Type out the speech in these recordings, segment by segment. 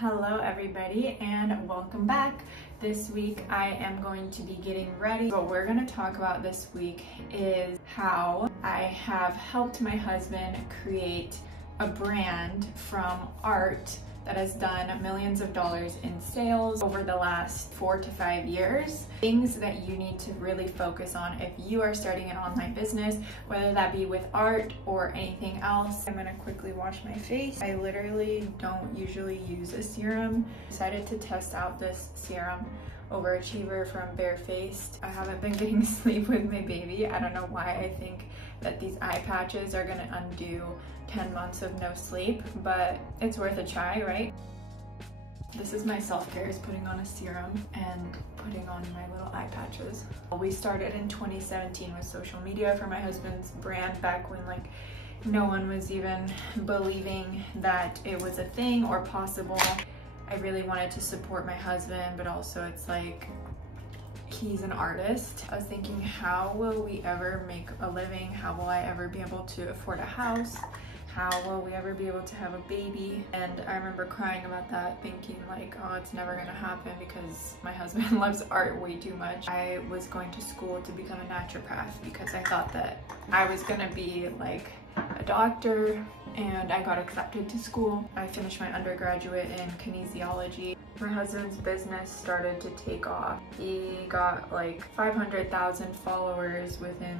Hello everybody and welcome back. This week I am going to be getting ready. What we're going to talk about this week is how I have helped my husband create a brand from art that has done millions of dollars in sales over the last 4 to 5 years. Things that you need to really focus on if you are starting an online business, whether that be with art or anything else. I'm gonna quickly wash my face. I literally don't usually use a serum. Decided to test out this serum overachiever from Barefaced. I haven't been getting sleep with my baby. I don't know why I think that these eye patches are gonna undo 10 months of no sleep, but it's worth a try, right? This is my self-care, is putting on a serum and putting on my little eye patches. We started in 2017 with social media for my husband's brand, back when no one was even believing that it was a thing or possible. I really wanted to support my husband, but also it's like, he's an artist. I was thinking, how will we ever make a living? How will I ever be able to afford a house? How will we ever be able to have a baby? And I remember crying about that, thinking oh, it's never gonna happen because my husband loves art way too much. I was going to school to become a naturopath because I thought that I was gonna be a doctor, and I got accepted to school. I finished my undergraduate in kinesiology. My husband's business started to take off. He got 500,000 followers within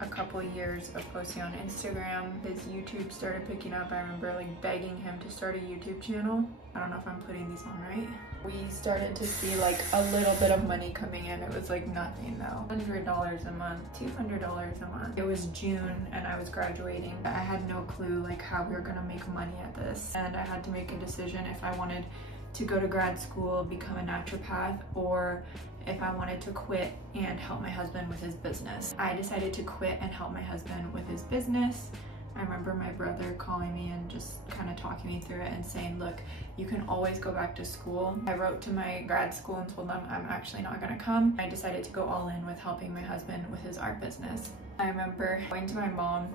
a couple years of posting on Instagram. His YouTube started picking up. I remember begging him to start a YouTube channel. I don't know if I'm putting these on right. We started to see a little bit of money coming in. It was nothing though. $100 a month, $200 a month. It was June and I was graduating. I had no clue how we were gonna make money at this. And I had to make a decision if I wanted to go to grad school, become a naturopath, or if I wanted to quit and help my husband with his business. I decided to quit and help my husband with his business. I remember my brother calling me and just kind of talking me through it and saying, look, you can always go back to school. I wrote to my grad school and told them I'm actually not gonna come. I decided to go all in with helping my husband with his art business. I remember going to my mom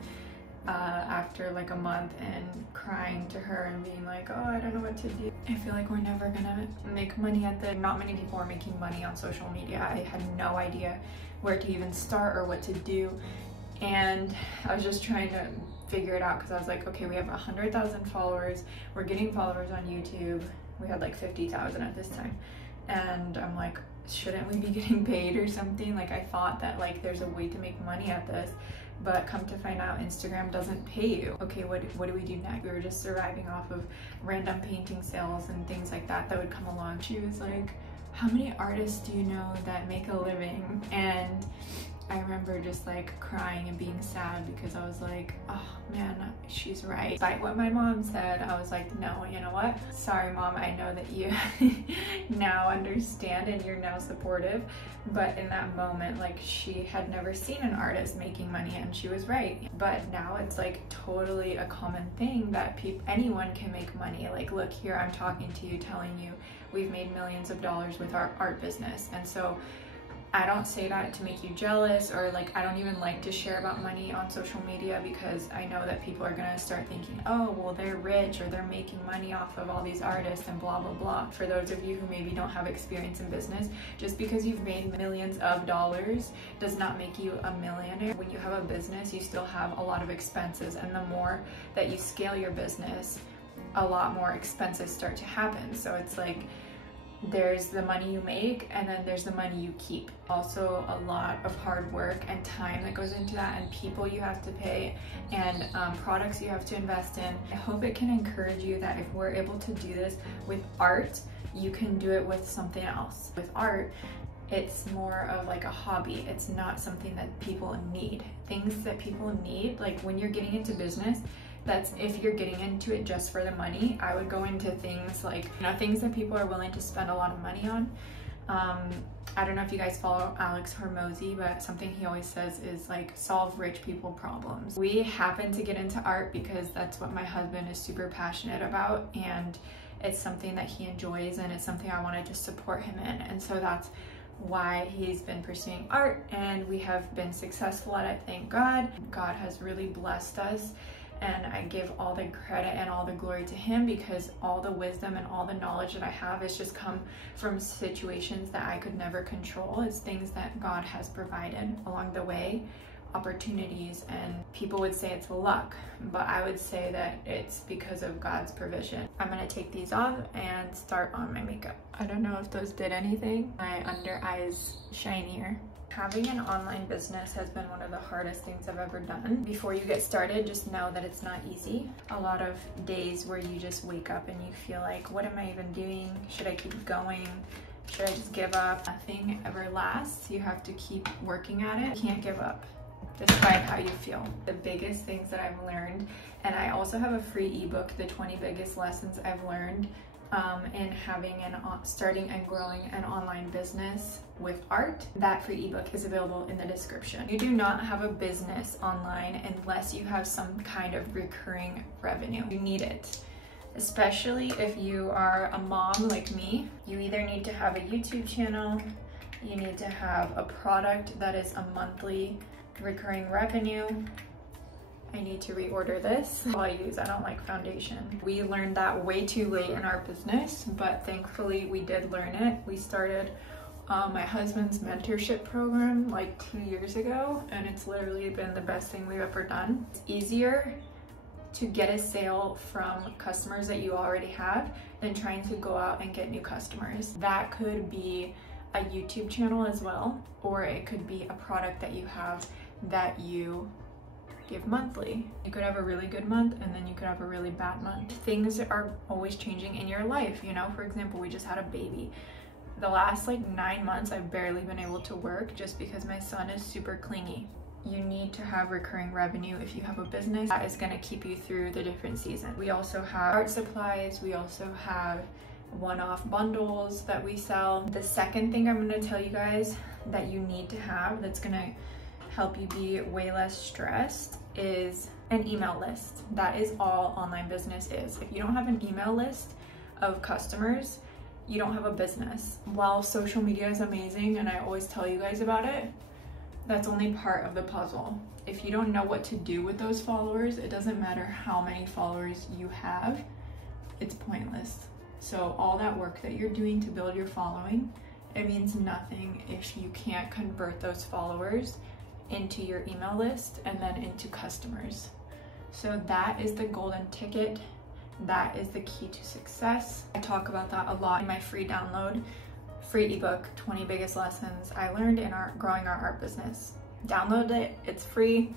after a month and crying to her and being oh, I don't know what to do. I feel we're never gonna make money at this. Not many people are making money on social media. I had no idea where to even start or what to do. And I was just trying to figure it out because I was okay, we have 100,000 followers. We're getting followers on YouTube. We had 50,000 at this time. And I'm shouldn't we be getting paid or something? I thought that there's a way to make money at this. But come to find out, Instagram doesn't pay you. Okay, what do we do next? We were just surviving off of random painting sales and things like that would come along. She was how many artists do you know that make a living? And I remember just crying and being sad because I was oh man, she's right. Despite what my mom said, I was no, you know what? Sorry mom, I know that you now understand and you're now supportive. But in that moment, she had never seen an artist making money, and she was right. But now it's totally a common thing that anyone can make money. Look, here I'm talking to you, telling you we've made millions of dollars with our art business. And so I don't say that to make you jealous, or I don't even like to share about money on social media because I know that people are gonna start thinking, oh, well, they're rich or they're making money off of all these artists and blah, blah, blah. For those of you who maybe don't have experience in business, just because you've made millions of dollars does not make you a millionaire. When you have a business, you still have a lot of expenses, and the more that you scale your business, a lot more expenses start to happen. So it's there's the money you make, and then there's the money you keep. Also a lot of hard work and time that goes into that, and people you have to pay, and products you have to invest in. I hope it can encourage you that if we're able to do this with art, you can do it with something else. With art, it's more of a hobby. It's not something that people need. Things that people need, when you're getting into business, that's if you're getting into it just for the money. I would go into things things that people are willing to spend a lot of money on. I don't know if you guys follow Alex Hormozy, but something he always says is solve rich people problems. We happen to get into art because that's what my husband is super passionate about, and it's something that he enjoys, and it's something I wanted to support him in. And so that's why he's been pursuing art, and we have been successful at it, thank God. God has really blessed us and I give all the credit and all the glory to him, because all the wisdom and all the knowledge that I have has just come from situations that I could never control. It's things that God has provided along the way, opportunities, and people would say it's luck, but I would say that it's because of God's provision. I'm gonna take these off and start on my makeup. I don't know if those did anything. My under eyes shinier. Having an online business has been one of the hardest things I've ever done. Before you get started, just know that it's not easy. A lot of days where you just wake up and you feel like, what am I even doing? Should I keep going? Should I just give up? Nothing ever lasts. You have to keep working at it. You can't give up, despite how you feel. The biggest things that I've learned, and I also have a free ebook, the 20 biggest lessons I've learned in having starting and growing an online business with art. That free ebook is available in the description. You do not have a business online unless you have some kind of recurring revenue. You need it, especially if you are a mom like me. You either need to have a YouTube channel, you need to have a product that is a monthly recurring revenue. I need to reorder this. All I use, I don't like foundation. We learned that way too late in our business, but thankfully we did learn it. We started my husband's mentorship program like 2 years ago, and it's literally been the best thing we've ever done. It's easier to get a sale from customers that you already have than trying to go out and get new customers. That could be a YouTube channel as well, or it could be a product that you have that you give monthly. You could have a really good month and then you could have a really bad month. Things are always changing in your life, you know. For example, we just had a baby. The last like 9 months I've barely been able to work just because my son is super clingy. You need to have recurring revenue if you have a business. That is going to keep you through the different seasons. We also have art supplies. We also have one-off bundles that we sell. The second thing I'm going to tell you guys that you need to have that's going to help you be way less stressed is an email list. That is all online business is. If you don't have an email list of customers, you don't have a business. While social media is amazing and I always tell you guys about it, that's only part of the puzzle. If you don't know what to do with those followers, it doesn't matter how many followers you have, it's pointless. So all that work that you're doing to build your following, it means nothing if you can't convert those followers into your email list and then into customers. So that is the golden ticket. That is the key to success. I talk about that a lot in my free download, free ebook, 20 biggest lessons I learned in growing our art business. Download it, it's free.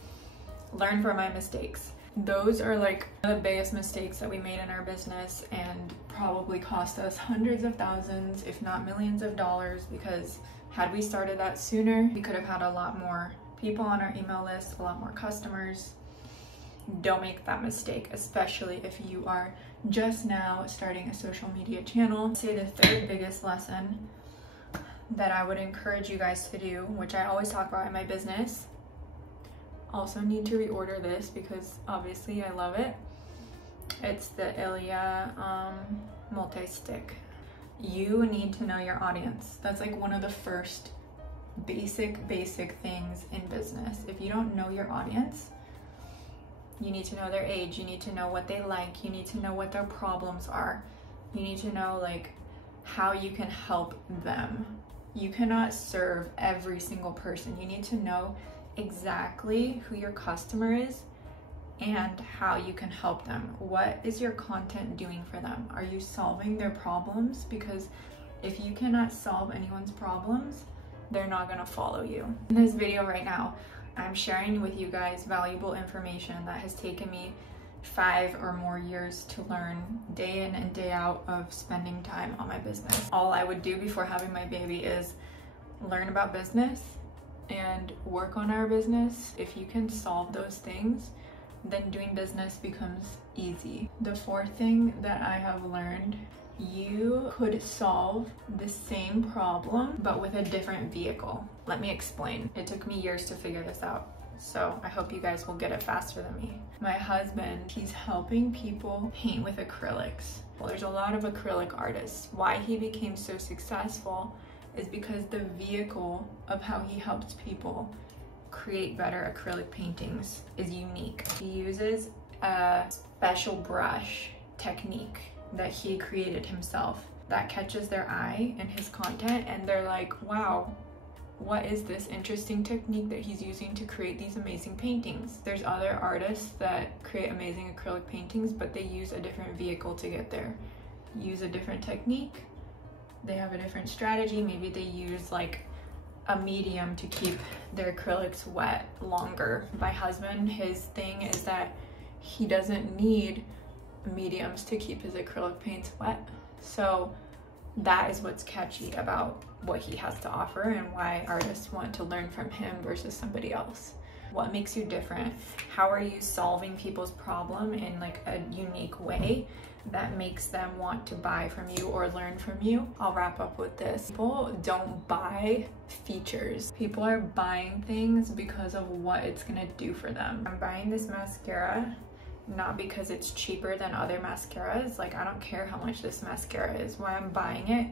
Learn from my mistakes. Those are like the biggest mistakes that we made in our business and probably cost us hundreds of thousands, if not millions of dollars, because had we started that sooner, we could have had a lot more people on our email list, a lot more customers. Don't make that mistake, especially if you are just now starting a social media channel. I'd say the third biggest lesson that I would encourage you guys to do, which I always talk about in my business, also need to reorder this because obviously I love it. It's the Ilia multi-stick. You need to know your audience. That's like one of the first basic things in business. If you don't know your audience, you need to know their age, you need to know what they like, you need to know what their problems are, you need to know like how you can help them. You cannot serve every single person. You need to know exactly who your customer is and how you can help them. What is your content doing for them? Are you solving their problems? Because if you cannot solve anyone's problems, they're not gonna follow you. In this video right now, I'm sharing with you guys valuable information that has taken me 5 or more years to learn, day in and day out of spending time on my business. All I would do before having my baby is learn about business and work on our business. If you can solve those things, then doing business becomes easy. The fourth thing that I have learned, you could solve the same problem but with a different vehicle. Let me explain. It took me years to figure this out, so I hope you guys will get it faster than me. My husband, he's helping people paint with acrylics. Well, there's a lot of acrylic artists. Why he became so successful is because the vehicle of how he helps people create better acrylic paintings is unique. He uses a special brush technique that he created himself that catches their eye in his content, and they're like, wow, what is this interesting technique that he's using to create these amazing paintings? There's other artists that create amazing acrylic paintings, but they use a different vehicle to get there. Use a different technique, they have a different strategy. Maybe they use like a medium to keep their acrylics wet longer. My husband, his thing is that he doesn't need mediums to keep his acrylic paints wet. So that is what's catchy about what he has to offer and why artists want to learn from him versus somebody else. What makes you different? How are you solving people's problem in like a unique way that makes them want to buy from you or learn from you? I'll wrap up with this. People don't buy features. People are buying things because of what it's gonna do for them. I'm buying this mascara not because it's cheaper than other mascaras. Like, I don't care how much this mascara is. Why I'm buying it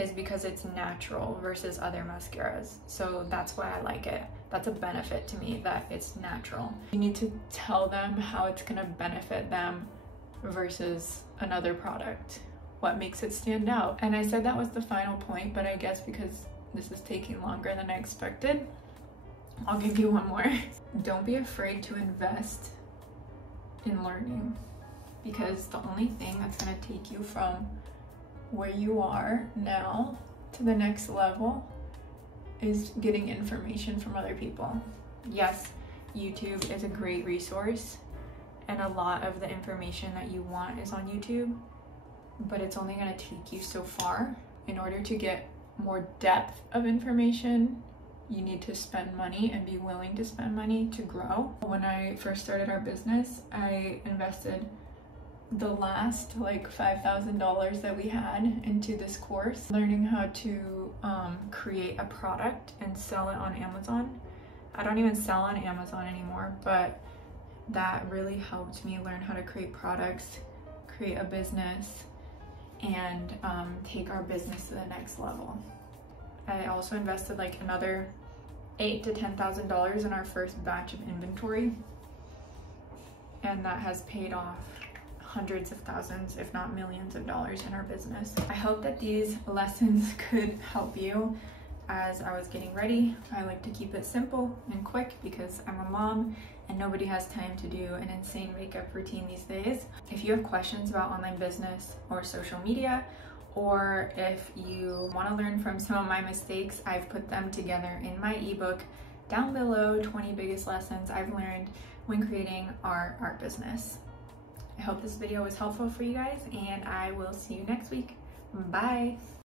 is because it's natural versus other mascaras. So that's why I like it. That's a benefit to me, that it's natural. You need to tell them how it's gonna benefit them versus another product. What makes it stand out? And I said that was the final point, but I guess because this is taking longer than I expected, I'll give you one more. Don't be afraid to invest in learning, because the only thing that's going to take you from where you are now to the next level is getting information from other people. Yes, YouTube is a great resource and a lot of the information that you want is on YouTube, but it's only going to take you so far. In order to get more depth of information, you need to spend money and be willing to spend money to grow. When I first started our business, I invested the last like $5,000 that we had into this course, learning how to create a product and sell it on Amazon. I don't even sell on Amazon anymore, but that really helped me learn how to create products, create a business, and take our business to the next level. I also invested like another $8,000 to $10,000 in our first batch of inventory, and that has paid off hundreds of thousands, if not millions of dollars in our business. I hope that these lessons could help you as I was getting ready. I like to keep it simple and quick because I'm a mom and nobody has time to do an insane makeup routine these days. If you have questions about online business or social media, or if you want to learn from some of my mistakes, I've put them together in my ebook down below, 20 biggest lessons I've learned when creating our art business. I hope this video was helpful for you guys, and I will see you next week. Bye.